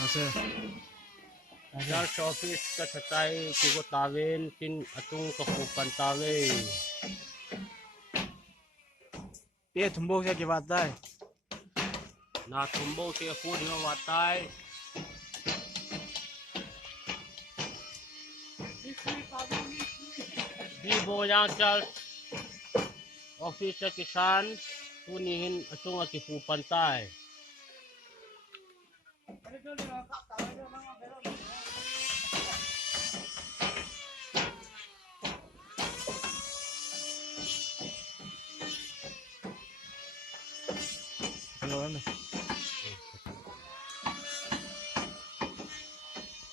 Ase. Charge office ka tatay kigo tawin tin atung kapupan tawe. Pia thumbo se ki बात है Na tumbo ke pun nga watay. Di boyang charge office sa kisan tunihin atung akipupan tay. Hello